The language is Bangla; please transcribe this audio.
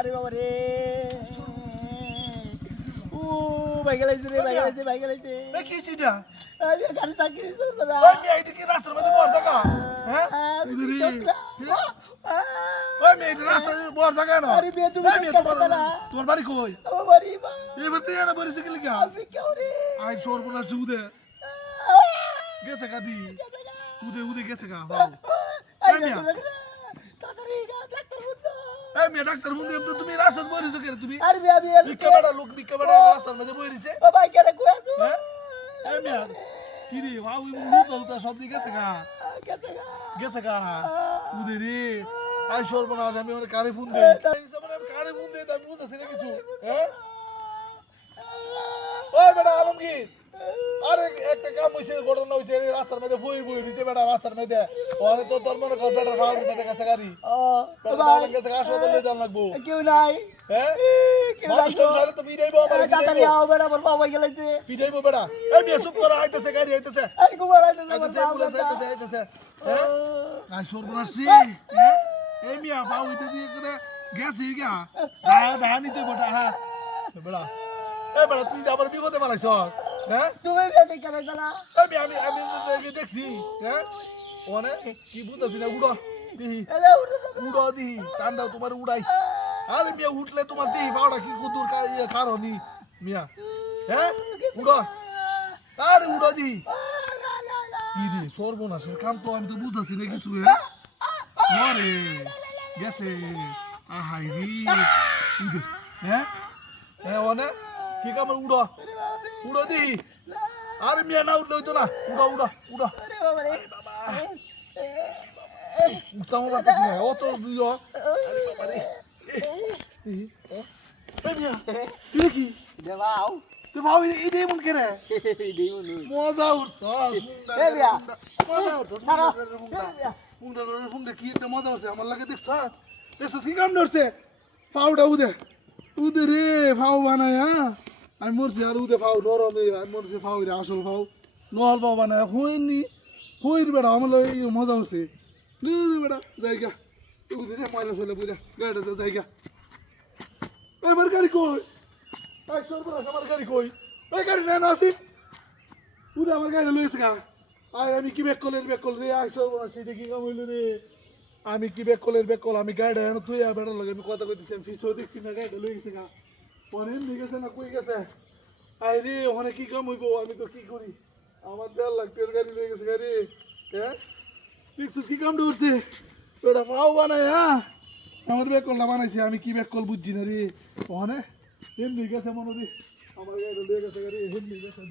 আরে বাবা রে ও ভাইগা লাইছে রে ভাইগা লাইছে এ কি সিটা আমি গাড়ি চাকরি করব না ওই মেয়ে এটা কি রাস্তার মধ্যে বসা কা হ্যাঁ উদরি ওই মেয়ে এটা রাস্তার মধ্যে বসা কেন আরে বে তুমি তোমার বাড়ি কই আমার বাড়ি মা এবার তুই এনে বরিস কি লিখা আমি কেউ রে আই সর্বনাশ উদে গেছে কাদি উদে গেছে কা আই মেয়ে তাড়াতাড়ি ডাক্তার বুঝছো এই মেয়ে ডাক্তার বুঝে তুমি রাস্তার বরিস কে তুমি আরে বে আমি বিকেবাড়া লোক বিকেবাড়া রাস্তার মধ্যে বরিছে ও ভাই কেন কই আছো হ্যাঁ এই মেয়ে কি রে বাবু মুখ সব দিকে গেছে কা গেছে কা উদে রে আই সর্বনাশ আমি ওর কারে ফোন দেই আমি কারে ফোন দেই তাই বুঝতেছি না কিছু হ্যাঁ ওই বেটা আলমগীর আরে একটা কাম হইছে ঘটনা হইছে রাস্তার মধ্যে বই দিছে বেটা রাস্তার মধ্যে ওরে তো তোর মনে কর বেটার ফাউল মধ্যে কাছে গাড়ি বাবা কাছে হাসপাতালে লই যান লাগবো কেউ নাই হ্যাঁ কেউ মানুষ তো সারে তো পিটাইবো আমার তাড়াতাড়ি আও বেটা আমার বাবা গেলাইছে পিটাইবো বেটা এই মেয়ে চুপ করে আইতেছে গাড়ি আইতেছে আরে কুমার আইতেছে অ্যাম্বুলেন্স আইতেছে হ্যাঁ আই সর্বনাশ হ্যাঁ এই মিয়া ফাউ হইতে দিয়ে করে গেছে গা দা নিতে বেটা হ্যাঁ বেটা এই বেটা তুই আবার বিপদে পালাইছস হ্যাঁ তুমি বেটা কেন জানা আমি দেখছি হ্যাঁ ওনে কি বুঝাছি না উড়ো দিহি উড়ো দিহি টান দাও তোমার উড়াই আরে মিয়া উঠলে তোমার দিহি পাওড়া কি কুদুর কারণই মিয়া হ্যাঁ উড়ো আরে উড়ো দিহি কি রে সর্বনাশের কাম তো আমি তো বুঝাছি না কিছু হ্যাঁ মরে গেছে আহাই রে উদে হ্যাঁ হ্যাঁ ওনে কি কাম উড়ো দিহি আরে মিয়া না উঠলে হইতো না উড়ো আরে বাবা রে বাবা উঠতাম লাগতেছি না অত দিও আরে বাবা রে এই মিয়া এটা কি দেবাও তো ভাও এটা এমন করে দেই মনু মজা উঠছ এ মিয়া মজা উঠছ ছাড়ো মুন্ডা কি একটা মজা হচ্ছে আমার লাগে দেখছস কি কাম ধরছে ফাউটা উদে রে ফাউ বানায় আমি মরছি আর উদে ফাউ নরম আমি মরছি ফাউ রে আসল ফাউ নহল ফাউ বানায় হইর বেড়া আমার লাগে মজা হচ্ছে বেড়া জায়গা উদে রে ময়লা চলে বুঝা গাড়িটা জায়গা আমার গাড়ি কই আই সর্বনাশ আমার গাড়ি কই ওই গাড়ি না আসি উদে আমার গাড়ি লইছে গা আর আমি কি বেক কল রে আই সর্বনাশ সেটা কি কাম হইল রে আমি কি বেক কল আমি গাড়িটা এনে তুই বেড়ার লাগে আমি কথা কইতেছি আমি ফিসও দেখছি না গাড়িটা লই গেছে গা পরে এমনি গেছে না কই গেছে আই রে ওখানে কি কাম হইব আমি তো কি করি আমার দেড় লাখ তেল গাড়ি লই গেছে গাড়ি হ্যাঁ দেখছো কি কাম করছে ওটা পাও বানায় হ্যাঁ আমার বেক কলটা বানাইছে আমি কি বেক কল বুঝছি না রে ওখানে এমনি গেছে মনে রে আমার গাড়িটা লই গেছে গাড়ি এমনি গেছে